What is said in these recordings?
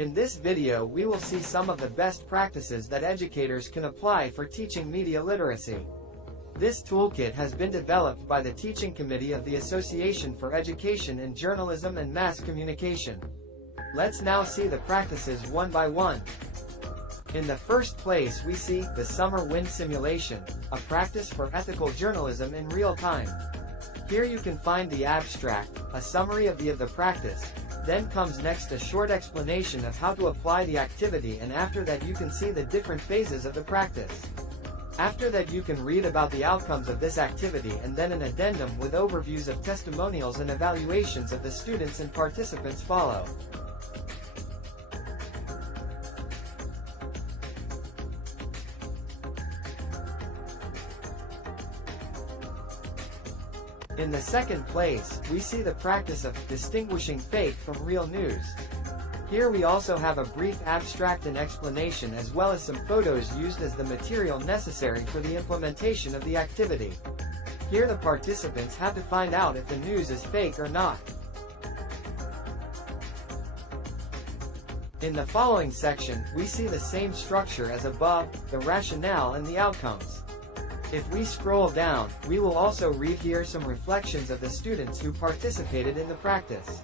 In this video we will see some of the best practices that educators can apply for teaching media literacy. This toolkit has been developed by the Teaching Committee of the Association for Education in Journalism and Mass Communication. Let's now see the practices one by one. In the first place we see the Summer Wind Simulation, a practice for ethical journalism in real time. Here you can find the abstract, a summary of the practice. Then comes next a short explanation of how to apply the activity, and after that you can see the different phases of the practice. After that you can read about the outcomes of this activity, and then an addendum with overviews of testimonials and evaluations of the students and participants follow. In the second place, we see the practice of distinguishing fake from real news. Here we also have a brief abstract and explanation, as well as some photos used as the material necessary for the implementation of the activity. Here the participants have to find out if the news is fake or not. In the following section, we see the same structure as above, the rationale and the outcomes. If we scroll down, we will also read here some reflections of the students who participated in the practice.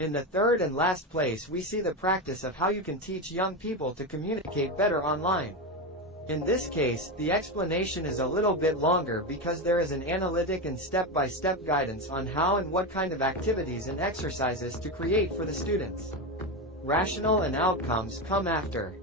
In the third and last place we see the practice of how you can teach young people to communicate better online. In this case, the explanation is a little bit longer because there is an analytic and step-by-step guidance on how and what kind of activities and exercises to create for the students. Rationale and outcomes come after.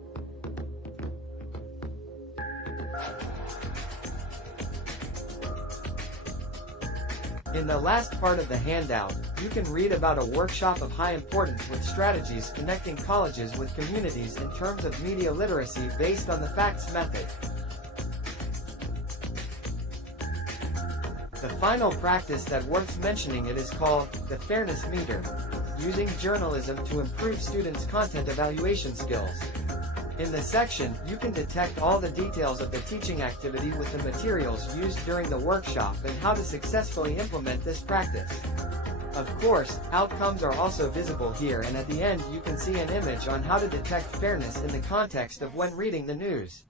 In the last part of the handout, you can read about a workshop of high importance with strategies connecting colleges with communities in terms of media literacy based on the FACTS method. The final practice that worth mentioning it is called the Fairness Meter, using journalism to improve students' content evaluation skills. In the section, you can detect all the details of the teaching activity with the materials used during the workshop and how to successfully implement this practice. Of course, outcomes are also visible here, and at the end you can see an image on how to detect fairness in the context of when reading the news.